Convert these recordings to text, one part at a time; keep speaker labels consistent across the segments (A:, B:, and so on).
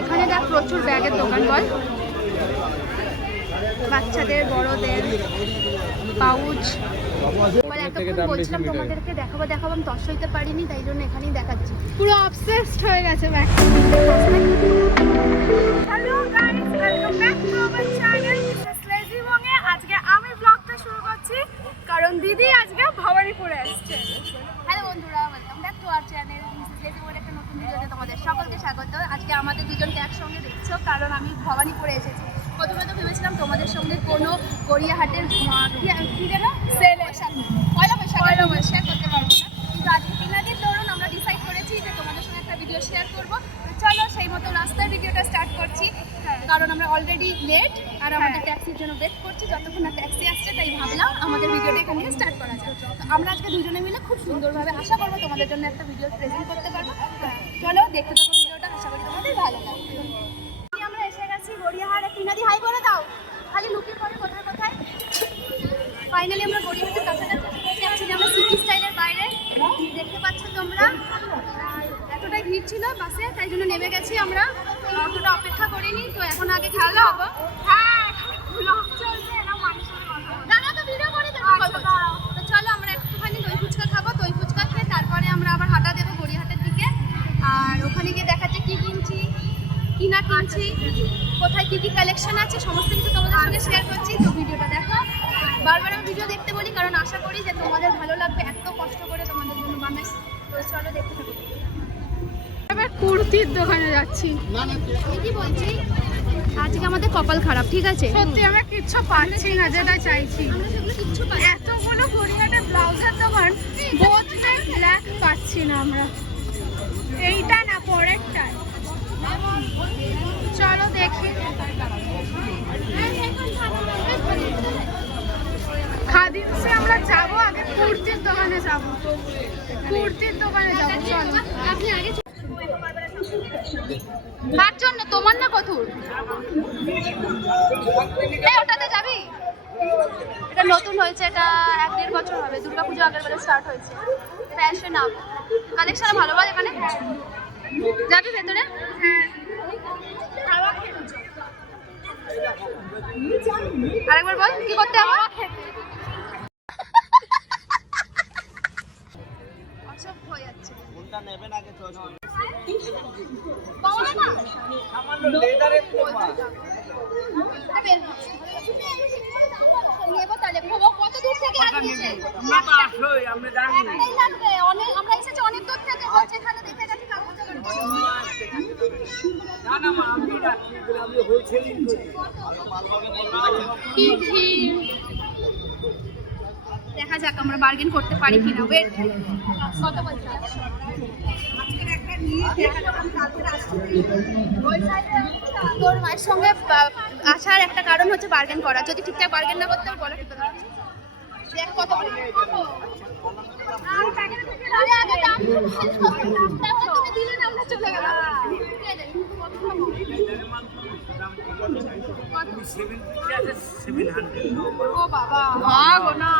A: এখানে দেখ প্রচুর ব্যাগের দোকান বল। বাচ্চাদের বড়দের পাউচ। এতক্ষণ বলছিলাম তোমাদেরকে দেখাবো দেখাবো আমি দশ হইতে পারিনি তাই জন্য এখানেই দেখাচ্ছি। পুরো অবসেসড হয়ে গেছে bag. Hello guys welcome back to our channel Mrs lazy বঙ্গে আজকে আমি ব্লগটা শুরু করছি কারণ দিদি আজকে ভবানীপুরে এসেছে হ্যালো বন্ধুরা welcome back to our channel Mrs lazy বলে একটা নতুন ভিডিওতে তোমাদের সকলকে স্বাগত আজকে আমাদের দুজনকে একসঙ্গে দেখছ কারণ আমি ভবানীপুরে এসেছি প্রথমে তো ভেবেছিলাম তোমাদের সঙ্গে কোনো গড়িয়াহাটের আহ, কি কি যেন সেল পয়লা বৈশাখ পয়লা বৈশাখ করতে পারব না কিন্তু আজকে তিনাদির দৌড়ন আমরা ডিসাইড করেছি যে তোমাদের সঙ্গে একটা ভিডিও শেয়ার করব তো চলো সেই মতো রাস্তার ভিডিওটা স্টার্ট করছি কারণ আমরা অলরেডি লেট আর আমাদের ট্যাক্সির জন্য ওয়েট করছি যতক্ষণ না ট্যাক্সি আসছে তাই ভাবলাম আমাদের ভিডিওটা এখান থেকে স্টার্ট করা যায় তো আমরা আজকে দুজনে মিলে খুব সুন্দরভাবে আশা করব তোমাদের জন্য একটা ভিডিও প্রেজেন্ট করতে পারব। চলো দেখতে থাকো ভিডিওটা, আশা করি তোমাদের ভালো লাগবে। আমরা এসে গেছি গড়িয়াহাট। কিনাদি হাই করে দাও। খালি লুকিয়ে পড়ে কোথায় কোথায়? ফাইনালি আমরা গড়িয়াহাটের কাছাকাছি গেছি। আমরা সিটি স্টাইলের বাইরে। দেখতে পাচ্ছ তোমরা। এতটাই ভিড় ছিল বাসে তাই জন্য নেমে গেছি আমরা। অতটা অপেক্ষা করিনি, তো এখন আগে খাওয়া হব হ্যাঁ কি না কিনছি কোথায় কি কি কালেকশন আছে সমস্ত কিছু তোমাদের সঙ্গে শেয়ার করছি তো ভিডিওটা দেখো। বারবার আমি ভিডিও দেখতে বলি কারণ আশা করি যে তোমাদের ভালো লাগবে এত কষ্ট করে তোমাদের জন্য বানাই। তো চলো দেখতে থাকো। এবার কুর্তির দোকানে যাচ্ছি। আমি কি বলছি আজকে আমাদের কপাল খারাপ ঠিক আছে?
B: সত্যি আমরা কিচ্ছু পাচ্ছি না যেটা চাইছি। এতগুলো গড়িয়াহাটে ব্লাউজের দোকান বোথ ব্ল্যাক পাচ্ছি না আমরা। এইটা না পরেরটা চলো দেখি। খাদিমসে আমরা যাব আগে, কুর্তির দোকানে যাব। কুর্তির দোকানে যাব, চলো।
A: আপনি আগে কার জন্য তোমার না এই ওটাতে যাবি? এটা নতুন হয়েছে, এটা এক দেড় বছর হবে। দুর্গাপুজো আগের বেলা স্টার্ট হয়েছে। ফ্যাশন আপ কালেকশন ভালো এখানে যাবি ভেতরে? আরেকবার বল কি করতে হবে? কত দূর থেকে আসছে একটাই লাগবে অনেক আমরা এসেছি অনেক দূর থেকে এখানে দেখে দেখা যাক আমরা বার্গেন করতে পারি কিনা। ওয়েট কত বলছে? তোর মায়ের সঙ্গে আসার একটা কারণ হচ্ছে বার্গেন করা। যদি ঠিকঠাক বার্গেন না করতে বলে দেখ না,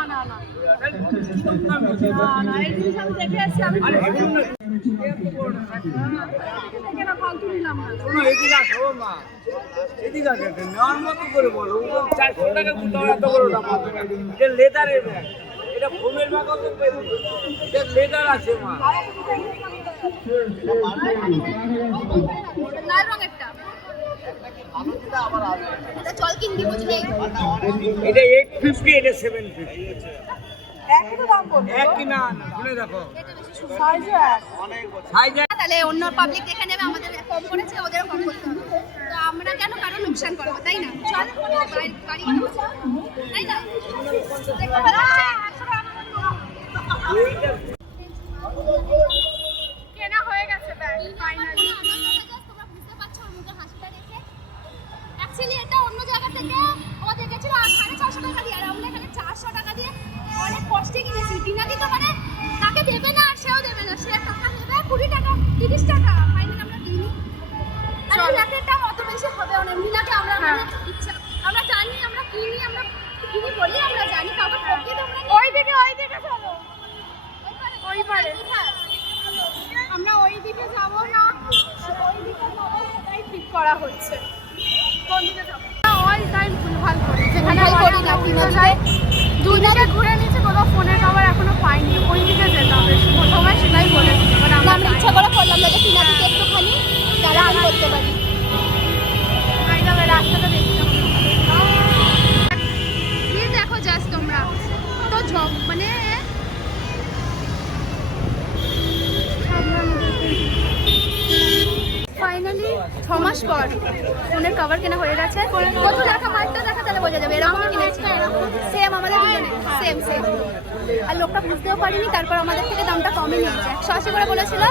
A: হ্যাঁ ফালতু নিলাম না
C: এদিকে মা। নেওয়ার মতো করে বলো। ও তো 400 টাকা গুলো এত বড় দাম আছে। এটা লেদারের ব্যাগ। এটা ফোমের ব্যাগ অত এটা লেদার আছে মা।
A: এটা জল কিনবি বুঝলি?
C: এটা এইট ফিফটি এটা সেভেন ফিফটি এক কিনা না শুনে দেখো।
A: এটা বেশি
C: সাইজ
A: তাহলে অন্য পাবলিক দেখে নেবে আমাদের কম করেছে ওদেরও কম করতে হবে তো আমরা কেন কারও লোকসান করব, তাই না চল, বাড়ি-। তাই না? অত বেশি হবে না মিনাকে আমরা মানে ইচ্ছা। আমরা জানি আমরা কিনি আমরা কিনি বলি আমরা জানি কাউকে ঠকিয়ে তোমরা
B: ওই দিকে ওই দিকে চলো। ওই পারে। আমরা ওই দিকে যাব না ওই দিকে যাব তাই
A: করা হচ্ছে। কোন দিকে যাব? অল টাইম ভুলভাল করি। যেখানে
B: করি না, তিন
A: দুদিকে ঘুরে নিয়েছি কোথাও ফোনের কভার এখনও পাইনি। ওই দিকে যেতে হবে। প্রথমে সেটাই বলেছি এবার
B: না,
A: আমরা
B: আমরা ইচ্ছা করে করলাম যাতে দিকে একটুখানি তাড়াতাড়ি করতে পারি।
A: রাস্তাটা দেখতে দেখো জাস্ট তোমরা। তো মানে ফাইনালি ছ মাস পর ফোনের কভার কেনা হয়ে গেছে। কত দেখা মাঠটা দেখা তাহলে বোঝা যাবে। এরকমই কিনেছি। সেম আমাদের দুজনে সেম সেম আর লোকটা বুঝতেও পারিনি, তারপর আমাদের থেকে দামটা কমে নিয়েছে। একশো আশি করে বলেছিল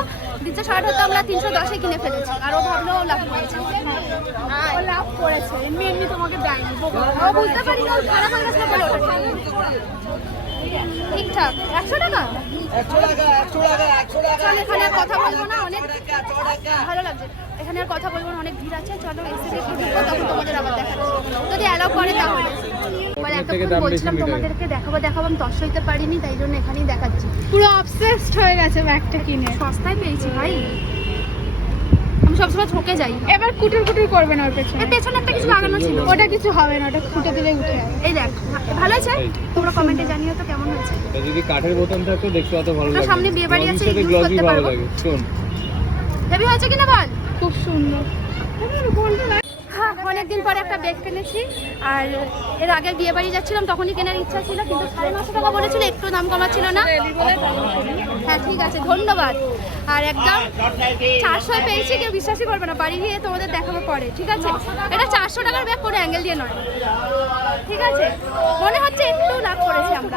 A: ষাট হতো আমরা তিনশো দশে কিনে ফেলেছি। আর ও ভাবলো লাভ করেছে। ও লাভ করেছে এমনি এমনি তোমাকে দেয়নি। ও বুঝতে পারিনি ও খারাপ হয়ে গেছে বলে ঠিকঠাক। একশো টাকা? চল এখানে কথা বলব না অনেক ভালো লাগছে। এখানে আর কথা বলব না, অনেক ভিড় আছে। চলো এসে ঢুকবো তখন তোমাদের আবার দেখাচ্ছি। যদি অ্যালাউ করে তাহলে। এতক্ষণ বলছিলাম তোমাদেরকে দেখাবো দেখাবো আমি দশ হইতে পারিনি তাই জন্য এখানেই দেখাচ্ছি।
B: পুরো অবসেসড হয়ে গেছে ব্যাগটা কিনে।
A: সস্তায় পেয়েছি ভাই। আমি সবসময় ঠকে যাই।
B: এবার কুটুর কুটুর করবে না ওর পেছনে।
A: এর পেছনে একটা কিছু লাগানো ছিল।
B: ওটা কিছু হবে না ওটা খুঁটে দিলে উঠে যাবে।
A: এই দেখ ভালো আছে? তোমরা কমেন্টে জানিও তো কেমন হয়েছে।
D: যদি কাঠের বোতাম থাকতো দেখতে অত ভালো
A: তো সামনে বিয়ে বাড়ি আছে, use করতে পারব।
D: শোন।
A: হেভি হয়েছে কিনা বল?
B: খুব সুন্দর।
A: অনেকদিন পরে একটা ব্যাগ কিনেছি। আর এর আগে বিয়ে বাড়ি যাচ্ছিলাম, তখনই কেনার ইচ্ছা ছিল, কিন্তু সাড়ে নশো টাকা বলেছিল, একটু দাম কমা ছিল না। হ্যাঁ ঠিক আছে, ধন্যবাদ। আর একদম চারশোয় পেয়েছি, কেউ বিশ্বাসই করবে না, বাড়ি গিয়ে তোমাদের দেখাবো পরে, ঠিক আছে? এটা চারশো টাকার ব্যাগ কোনো অ্যাঙ্গেল দিয়ে নয়। ঠিক আছে? মনে হচ্ছে একটু লাভ করেছি আমরা।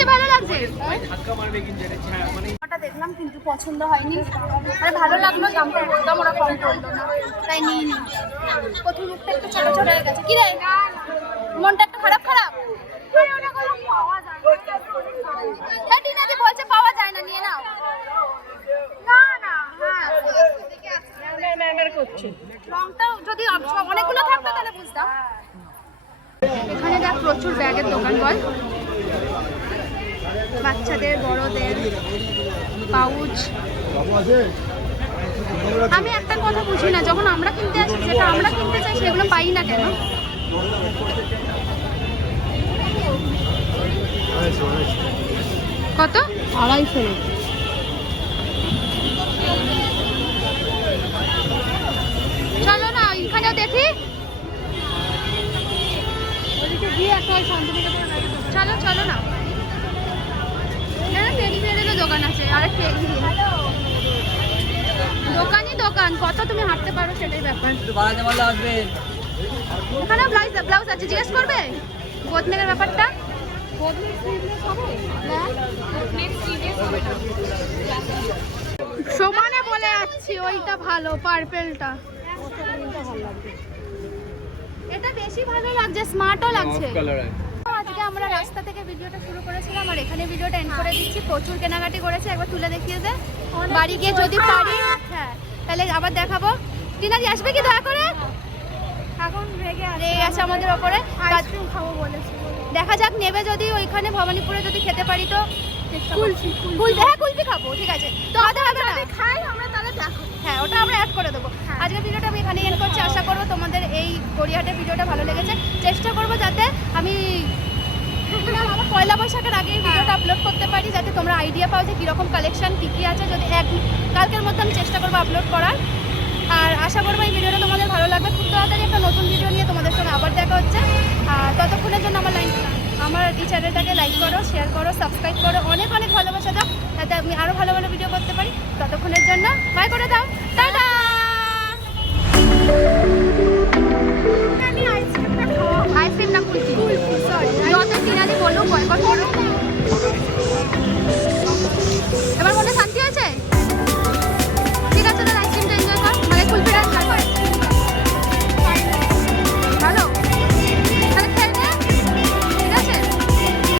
A: বেশি ভালো লাগছে। ওটা দেখলাম কিন্তু পছন্দ হয়নি। মানে ভালো লাগল দামটা একদম ওরা কম করল না। তাই নিয়ে নি প্রথম মুখটা একটু ছোট ছোট হয়ে গেছে। কি রে? মনটা একটু খারাপ খারাপ? বলছে পাওয়া যায় না নিয়ে নাও। না না হ্যাঁ রংটা যদি অনেকগুলো থাকতো তাহলে বুঝতাম। এখানে দেখ প্রচুর ব্যাগের দোকান বল। বাচ্চাদের বড়দের পাউচ। আমি একটা কথা বুঝি না যখন আমরা কিনতে আসি যেটা আমরা কিনতে চাই সেগুলো পাই না কেন? কত?
B: আড়াইশো।
A: চলো না এখানেও দেখি। চলো চলো না এখানে টেডিবিয়ারেরও দোকান আছে আরেকটু এগিয়ে দোকানই দোকান কত তুমি হাঁটতে পারো সেটাই ব্যাপার। এখানে ব্লাউজ ব্লাউজ আছে জিজ্ঞেস করবে? বোধনের ব্যাপারটা?
B: সমানে বলে যাচ্ছি ওইটা ভালো পার্পেলটা
A: এটা বেশি ভালো লাগছে স্মার্টও লাগছে।
D: অফ কালার আছে।
A: আজকে আমরা ভিডিওটা শুরু করেছিলাম আর এখানে ভিডিওটা এন্ড করে দিচ্ছি। প্রচুর কেনাকাটি করেছে একবার তুলে দেখিয়ে দে। বাড়ি গিয়ে যদি পারি হ্যাঁ। তাহলে আবার দেখাবো। টিনাদি আসবে কি দয়া করে? এখন রেগে রেগে আছে আমাদের ওপরে। আইসক্রিম খাব বলেছে। দেখা যাক নেবে যদি ওইখানে ভবানীপুরে যদি খেতে পারি তো। কুলফি কুলফি হ্যাঁ কুলফি খাব ঠিক আছে। তো আধা আধা না? খাই আমরা তাহলে দেখো হ্যাঁ ওটা আমরা অ্যাড করে দেবো। আজকের ভিডিওটা আমি এখানে এন্ড করছি। আশা করব তোমাদের এই গড়িয়াহাটের ভিডিওটা ভালো লেগেছে। চেষ্টা করব যাতে আমি আমরা পয়লা বৈশাখের আগে এই হ্যাঁ। ভিডিওটা আপলোড করতে পারি যাতে তোমরা আইডিয়া পাও যে কীরকম কালেকশন কী কী আছে। যদি এক কালকের মধ্যে আমি চেষ্টা করব আপলোড করার। আর আশা করব এই ভিডিওটা তোমাদের ভালো লাগবে। খুব তাড়াতাড়ি একটা নতুন ভিডিও নিয়ে তোমাদের সঙ্গে আবার দেখা হচ্ছে। আর ততক্ষণের জন্য আমার লাইন আমার এই চ্যানেলটাকে লাইক করো শেয়ার করো সাবস্ক্রাইব করো। অনেক অনেক ভালোবাসা দাও যাতে আমি আরও ভালো ভালো ভিডিও করতে পারি। ততক্ষণের জন্য বাই করে দাও। টাটা!